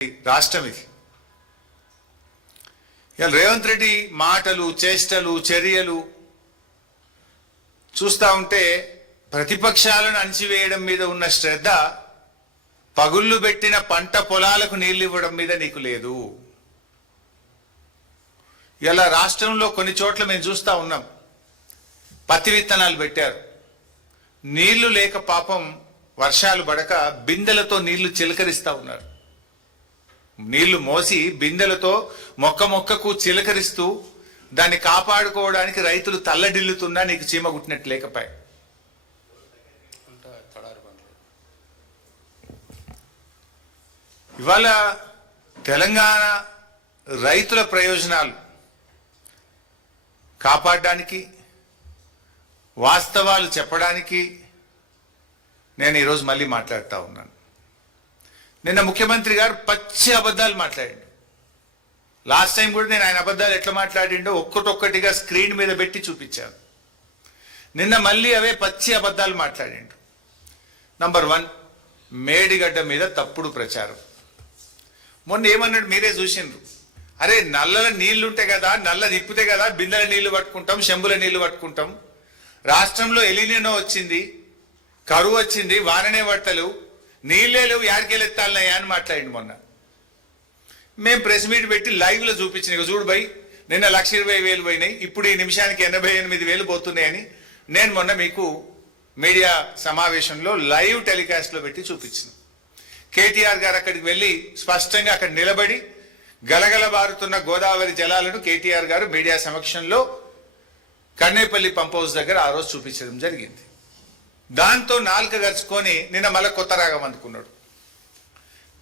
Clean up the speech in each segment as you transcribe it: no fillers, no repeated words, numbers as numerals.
రాష్ట్రం ఇది. ఇలా రేవంత్ రెడ్డి మాటలు, చేష్టలు, చర్యలు చూస్తూ ఉంటే ప్రతిపక్షాలను అణచివేయడం మీద ఉన్న శ్రద్ధ పగుళ్ళు పెట్టిన పంట పొలాలకు నీళ్లు ఇవ్వడం మీద నీకు లేదు. ఇలా రాష్ట్రంలో కొన్ని చోట్ల మేము చూస్తూ ఉన్నాం, పత్తి విత్తనాలు పెట్టారు, నీళ్లు లేక పాపం వర్షాలు పడక బిందెలతో నీళ్లు చిలకరిస్తూ ఉన్నారు. నీళ్లు మోసి బిందెలతో మొక్క మొక్కకు చిలకరిస్తూ దాన్ని కాపాడుకోవడానికి రైతులు తల్లడిల్లుతున్నా నీకు చీమ గుట్టినట్టు లేకపోయా. ఇవాళ తెలంగాణ రైతుల ప్రయోజనాలు కాపాడడానికి, వాస్తవాలు చెప్పడానికి నేను ఈరోజు మళ్ళీ మాట్లాడుతూ ఉన్నాను. నిన్న ముఖ్యమంత్రి గారు పచ్చి అబద్ధాలు మాట్లాడిండు. లాస్ట్ టైం కూడా నేను ఆయన అబద్ధాలు ఎట్లా మాట్లాడిండో ఒక్కటొక్కటిగా స్క్రీన్ మీద పెట్టి చూపించాను. నిన్న మళ్ళీ అవే పచ్చి అబద్ధాలు మాట్లాడిండు. నంబర్ 1, మేడిగడ్డ మీద తప్పుడు ప్రచారం. మొన్న ఏమన్నాడు మీరే చూసిండ్రు. అరే నల్లల నీళ్లుంటే కదా, నల్ల తిప్పితే కదా బిందెల నీళ్లు పట్టుకుంటాం, చెంబుల నీళ్లు పట్టుకుంటాం. రాష్ట్రంలో ఎలినినో వచ్చింది, కరువు వచ్చింది, వాననే పడతలు, నీళ్ళే లేవు, యాడికెళ్ళెత్తాలన్నాయా అని మాట్లాడింది. మొన్న మేము ప్రెస్ మీట్ పెట్టి లైవ్లో చూపించిన, చూడు బై నిన్న 1,20,000 పోయినాయి, ఇప్పుడు ఈ నిమిషానికి 88,000 పోతున్నాయని నేను మొన్న మీకు మీడియా సమావేశంలో లైవ్ టెలికాస్ట్లో పెట్టి చూపించిన. కేటీఆర్ గారు అక్కడికి వెళ్ళి స్పష్టంగా అక్కడ నిలబడి గలగల బారుతున్న గోదావరి జలాలను కేటీఆర్ గారు మీడియా సమక్షంలో కన్నేపల్లి పంప్ హౌస్ దగ్గర ఆ రోజు చూపించడం జరిగింది. దాంతో నాలుక గరుచుకొని నిన్న మళ్ళీ కొత్త రాగం అందుకున్నాడు.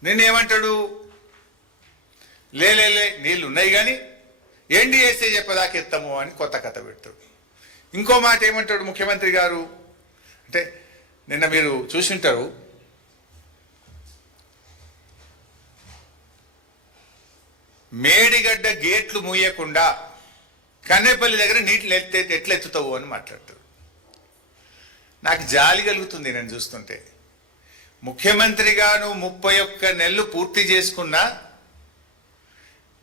నిన్నేమంటాడు, లేలే నీళ్ళు ఉన్నాయి కానీ ఎన్డీఏసీ చెప్పదాకా ఎత్తాము అని కొత్త కథ పెడతాడు. ఇంకో మాట ఏమంటాడు ముఖ్యమంత్రి గారు అంటే, నిన్న మీరు చూసింటారు, మేడిగడ్డ గేట్లు మూయకుండా కన్నేపల్లి దగ్గర నీటిని ఎట్లా ఎత్తుతావు అని మాట్లాడతాడు. నాకు జాలి కలుగుతుంది నేను చూస్తుంటే. ముఖ్యమంత్రిగా నువ్వు 31 నెలలు పూర్తి చేసుకున్నా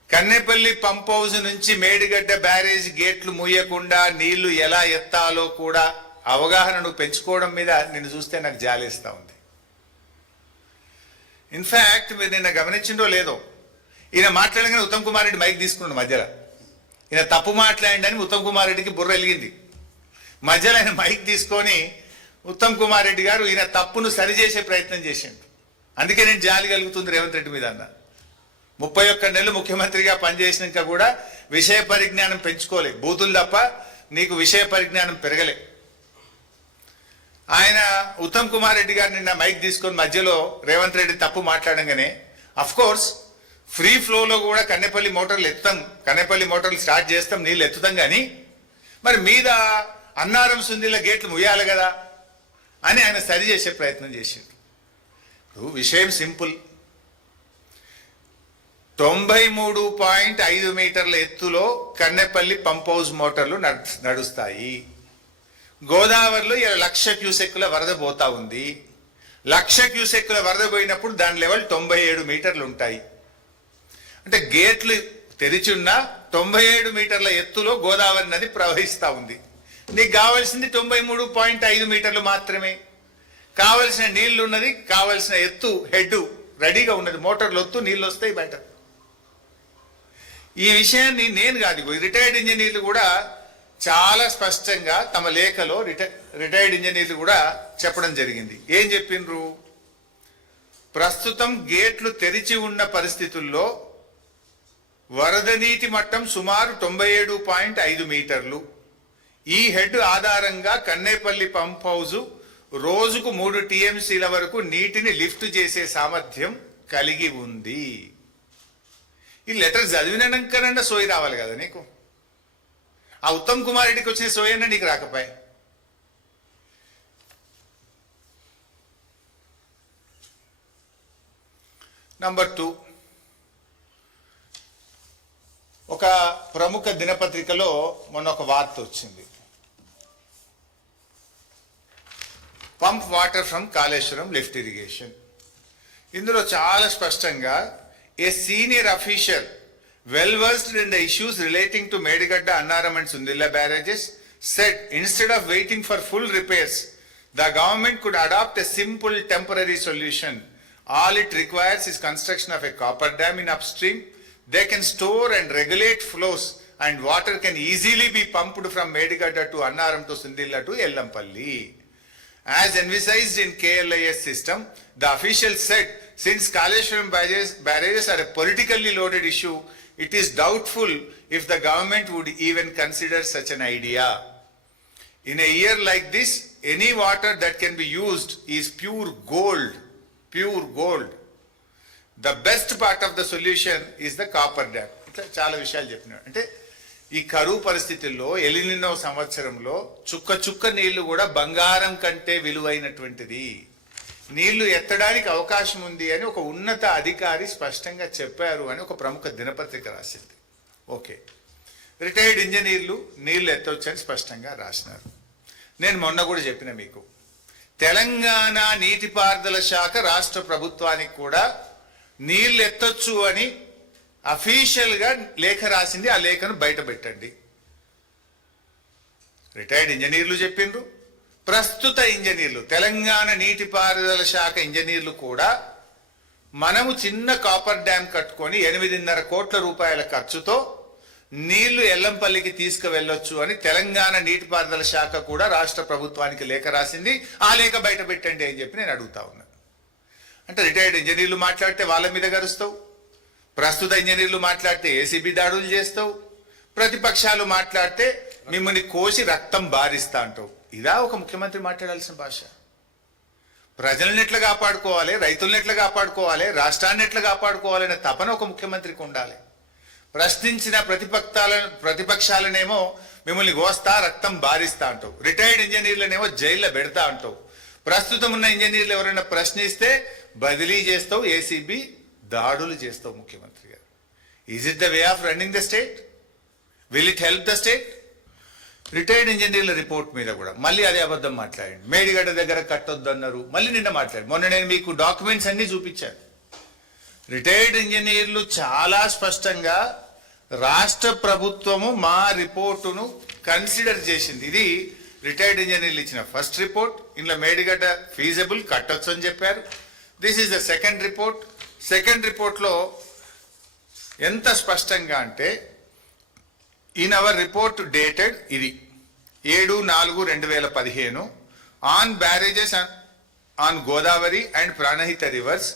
కన్నేపల్లి పంప్ హౌస్ నుంచి మేడిగడ్డ బ్యారేజ్ గేట్లు మూయకుండా నీళ్లు ఎలా ఎత్తాలో కూడా అవగాహన నువ్వు పెంచుకోవడం మీద నిన్ను చూస్తే నాకు జాలేస్తా ఉంది. ఇన్ఫ్యాక్ట్ మీరు నిన్న గమనించిండో లేదో, ఈయన మాట్లాడగానే ఉత్తమ్ కుమార్ రెడ్డి మైక్ తీసుకున్నాడు మధ్యలో. ఈయన తప్పు మాట్లాడిండని ఉత్తమ్ కుమార్ రెడ్డికి బుర్ర వెలిగింది. మధ్యలో ఆయన మైక్ తీసుకొని ఉత్తమ్ కుమార్ రెడ్డి గారు ఈయన తప్పును సరిచేసే ప్రయత్నం చేసిండు. అందుకే నేను జాలి కలుగుతుంది రేవంత్ రెడ్డి మీద. అన్న 31 నెలలు ముఖ్యమంత్రిగా పనిచేసినాక కూడా విషయ పరిజ్ఞానం పెంచుకోలే, బూతులు తప్ప నీకు విషయ పరిజ్ఞానం పెరగలే. ఆయన ఉత్తమ్ కుమార్ రెడ్డి గారు నిన్న మైక్ తీసుకొని మధ్యలో రేవంత్ రెడ్డి తప్పు మాట్లాడంగానే, అఫ్ కోర్స్ ఫ్రీ ఫ్లోలో కూడా కన్నేపల్లి మోటార్లు ఎత్తాం, కన్నేపల్లి మోటార్లు స్టార్ట్ చేస్తాం, నీళ్ళు ఎత్తుతాం, కానీ మరి మీద అన్నారం సుందిల గేట్లు ముయ్యాలి కదా అని ఆయన సరి చేసే ప్రయత్నం చేసిండు. విషయం సింపుల్, 93.5 మీటర్ల ఎత్తులో కన్నెపల్లి పంప్ హౌస్ మోటార్లు నడుస్తాయి. గోదావరిలో 1,00,000 క్యూసెక్కుల వరద పోతా ఉంది. 1,00,000 క్యూసెక్కుల వరద పోయినప్పుడు దాని లెవెల్ 97 మీటర్లు ఉంటాయి. అంటే గేట్లు తెరిచి ఉన్న 97 మీటర్ల ఎత్తులో గోదావరి నది ప్రవహిస్తూ ఉంది. నీకు కావాల్సింది 93.5 మీటర్లు మాత్రమే. కావలసిన నీళ్లు ఉన్నది, కావలసిన ఎత్తు హెడ్ రెడీగా ఉన్నది, మోటార్లు ఒత్తు నీళ్ళు వస్తాయి బయట. ఈ విషయాన్ని నేను కాదు, రిటైర్డ్ ఇంజనీర్లు కూడా చాలా స్పష్టంగా తమ లేఖలో రిటైర్డ్ ఇంజనీర్లు కూడా చెప్పడం జరిగింది. ఏం చెప్పిండ్రు, ప్రస్తుతం గేట్లు తెరిచి ఉన్న పరిస్థితుల్లో వరద నీటి మట్టం సుమారు 97.5 మీటర్లు. ఈ హెడ్ ఆధారంగా కన్నేపల్లి పంప్ హౌస్ రోజుకు 3 టీఎంసీల వరకు నీటిని లిఫ్ట్ చేసే సామర్థ్యం కలిగి ఉంది. ఈ లెటర్ చదివినాకన్నా సోయి రావాలి కదా నీకు. ఆ ఉత్తమ్ కుమార్ రెడ్డికి వచ్చిన సోయి అన్న నీకు రాకపోయా. నంబర్ 2, ఒక ప్రముఖ దినపత్రికలో మొన్న ఒక వార్త వచ్చింది. Pump water from Kaleshwaram lift irrigation. ఇందులో చాలా స్పష్టంగా a senior official well versed in the issues relating to Medigadda, Annaram and Sundilla barrages said instead of waiting for full repairs, the government could adopt a simple temporary solution. All it requires is construction of a copper dam in upstream. They can store and regulate flows and water can easily be pumped from Medigadda to Annaram to Sundilla to Yellampalli. As envisaged in KLIS system, the official said, since Kaleshwaram barrages are a politically loaded issue, it is doubtful if the government would even consider such an idea. In a year like this, any water that can be used is pure gold. Pure gold. The best part of the solution is the copper dam. ఇట్లా చాలా విషయాలు చెప్పినాడు. అంటే ఈ కరువు పరిస్థితుల్లో El Niño సంవత్సరంలో చుక్క చుక్క నీళ్లు కూడా బంగారం కంటే విలువైనటువంటిది. నీళ్లు ఎత్తడానికి అవకాశం ఉంది అని ఒక ఉన్నత అధికారి స్పష్టంగా చెప్పారు అని ఒక ప్రముఖ దినపత్రిక రాసింది. ఓకే, రిటైర్డ్ ఇంజనీర్లు నీళ్లు ఎత్తవచ్చని స్పష్టంగా రాసినారు. నేను మొన్న కూడా చెప్పిన మీకు, తెలంగాణ నీటిపారుదల శాఖ రాష్ట్ర ప్రభుత్వానికి కూడా నీళ్లు ఎత్తొచ్చు అని అఫీషియల్గా లేఖ రాసింది. ఆ లేఖను బయట పెట్టండి. రిటైర్డ్ ఇంజనీర్లు చెప్పిండ్రు, ప్రస్తుత ఇంజనీర్లు, తెలంగాణ నీటిపారుదల శాఖ ఇంజనీర్లు కూడా మనము చిన్న కాపర్ డ్యామ్ కట్టుకొని 8.5 కోట్ల రూపాయల ఖర్చుతో నీళ్లు ఎల్లంపల్లికి తీసుకువెళ్ళొచ్చు అని తెలంగాణ నీటిపారుదల శాఖ కూడా రాష్ట్ర ప్రభుత్వానికి లేఖ రాసింది. ఆ లేఖ బయట పెట్టండి అని చెప్పి నేను అడుగుతా ఉన్నాను. అంటే రిటైర్డ్ ఇంజనీర్లు మాట్లాడితే వాళ్ళ మీద గరుస్తావు, ప్రస్తుత ఇంజనీర్లు మాట్లాడితే ఏసీబీ దాడులు చేస్తావు, ప్రతిపక్షాలు మాట్లాడితే మిమ్మల్ని కోసి రక్తం బారిస్తా అంటావు. ఇదా ఒక ముఖ్యమంత్రి మాట్లాడాల్సిన భాష? ప్రజలను ఎట్లా కాపాడుకోవాలి, రైతులను ఎట్లా కాపాడుకోవాలి, రాష్ట్రాన్ని ఎట్లా కాపాడుకోవాలనే తపన ఒక ముఖ్యమంత్రికి ఉండాలి. ప్రశ్నించిన ప్రతిపక్షాలనేమో మిమ్మల్ని కోస్తా రక్తం బారిస్తా అంటావు, రిటైర్డ్ ఇంజనీర్లనేమో జైల్లో పెడతా అంటావు, ప్రస్తుతం ఉన్న ఇంజనీర్లు ఎవరైనా ప్రశ్నిస్తే బదిలీ చేస్తావు, ఏసీబీ దాడులు చేస్తావు. ముఖ్యమంత్రి గారు, is it the way of running the state? Will it help the state? Retired ఇంజనీర్ల రిపోర్ట్ మీద కూడా మళ్ళీ అదే అబద్ధం మాట్లాడండి. మేడిగడ్డ దగ్గర కట్టొద్దు అన్నారు, మళ్ళీ నిన్న మాట్లాడు. మొన్న నేను మీకు డాక్యుమెంట్స్ అన్ని చూపించాను. రిటైర్డ్ ఇంజనీర్లు చాలా స్పష్టంగా రాష్ట్ర ప్రభుత్వము మా రిపోర్టును కన్సిడర్ చేసింది. ఇది రిటైర్డ్ ఇంజనీర్లు ఇచ్చిన ఫస్ట్ రిపోర్ట్. ఇందులో మేడిగడ్డ ఫీజబుల్, కట్టొచ్చు అని చెప్పారు. This is the second report. Second రిపోర్ట్లో ఎంత స్పష్టంగా అంటే, ఇన్ అవర్ రిపోర్ట్ డేటెడ్ ఇది 7/4/2015 on barrages on Godavari and Pranahita reverse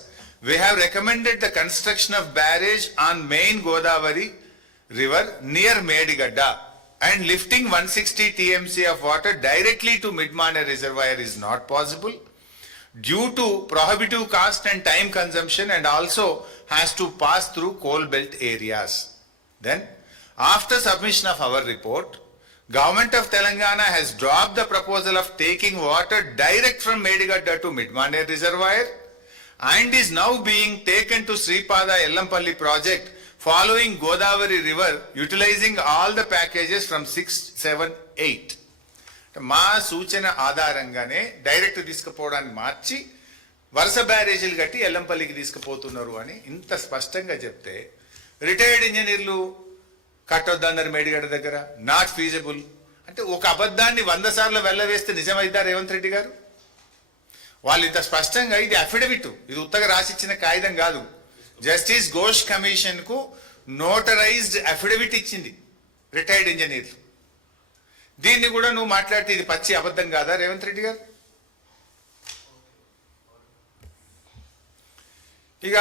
we have recommended the construction of barrage on main Godavari river near Medigadda and lifting 160 TMC of water directly to Midmane reservoir is not possible due to prohibitive cost and time consumption and also has to pass through coal belt areas. Then, after submission of our report, Government of Telangana has dropped the proposal of taking water direct from Medigadda to Midmane reservoir and is now being taken to Sripada Yellampalli project following Godavari river utilizing all the packages from 6, 7, 8. మా సూచన ఆధారంగానే direct తీసుకుపోవడాన్ని మార్చి వరుస బ్యారేజీలు కట్టి ఎల్లంపల్లికి తీసుకుపోతున్నారు అని ఇంత స్పష్టంగా చెప్తే, retired ఇంజనీర్లు కట్టొద్దన్నారు మేడిగడ్డ దగ్గర, నాట్ ఫీజిబుల్ అంటే ఒక అబద్ధాన్ని 100 సార్లు వెళ్ళవేస్తే నిజమైద్దా రేవంత్ రెడ్డి గారు? వాళ్ళు ఇంత స్పష్టంగా, ఇది అఫిడవిట్, ఇది ఉత్తగా రాసిచ్చిన కాగితం కాదు, జస్టిస్ ఘోష్ కమిషన్ కు నోటరైజ్డ్ అఫిడవిట్ ఇచ్చింది రిటైర్డ్ ఇంజనీర్లు. దీన్ని కూడా నువ్వు మాట్లాడితే ఇది పచ్చి అబద్ధం కాదా రేవంత్ రెడ్డి గారు? ఇక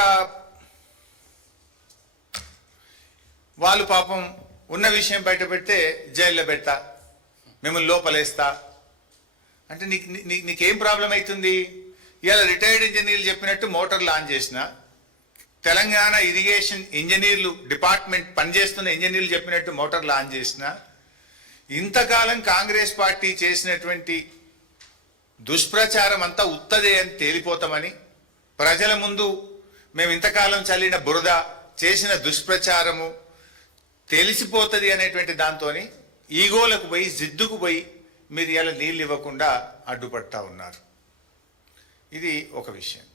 వాళ్ళు పాపం ఉన్న విషయం బయట పెడితే జైల్లో పెడతా, మిమ్మల్ని లోపలేస్తా అంటే నీకేం ప్రాబ్లం అవుతుంది? ఇవాళ రిటైర్డ్ ఇంజనీర్లు చెప్పినట్టు మోటార్లు ఆన్ చేసిన, తెలంగాణ ఇరిగేషన్ ఇంజనీర్లు డిపార్ట్మెంట్ పనిచేస్తున్న ఇంజనీర్లు చెప్పినట్టు మోటార్లు ఆన్ చేసిన, ఇంతకాలం కాంగ్రెస్ పార్టీ చేసినటువంటి దుష్ప్రచారం అంతా ఉత్తదే అని తేలిపోతామని, ప్రజల ముందు మేము ఇంతకాలం చల్లిన బురద, చేసిన దుష్ప్రచారము తెలిసిపోతుంది అనేటువంటి దాంతోని ఈగోలకు పోయి, జిద్దుకు పోయి మీరు ఇలా నీళ్ళు ఇవ్వకుండా అడ్డుపడతా ఉన్నారు. ఇది ఒక విషయం.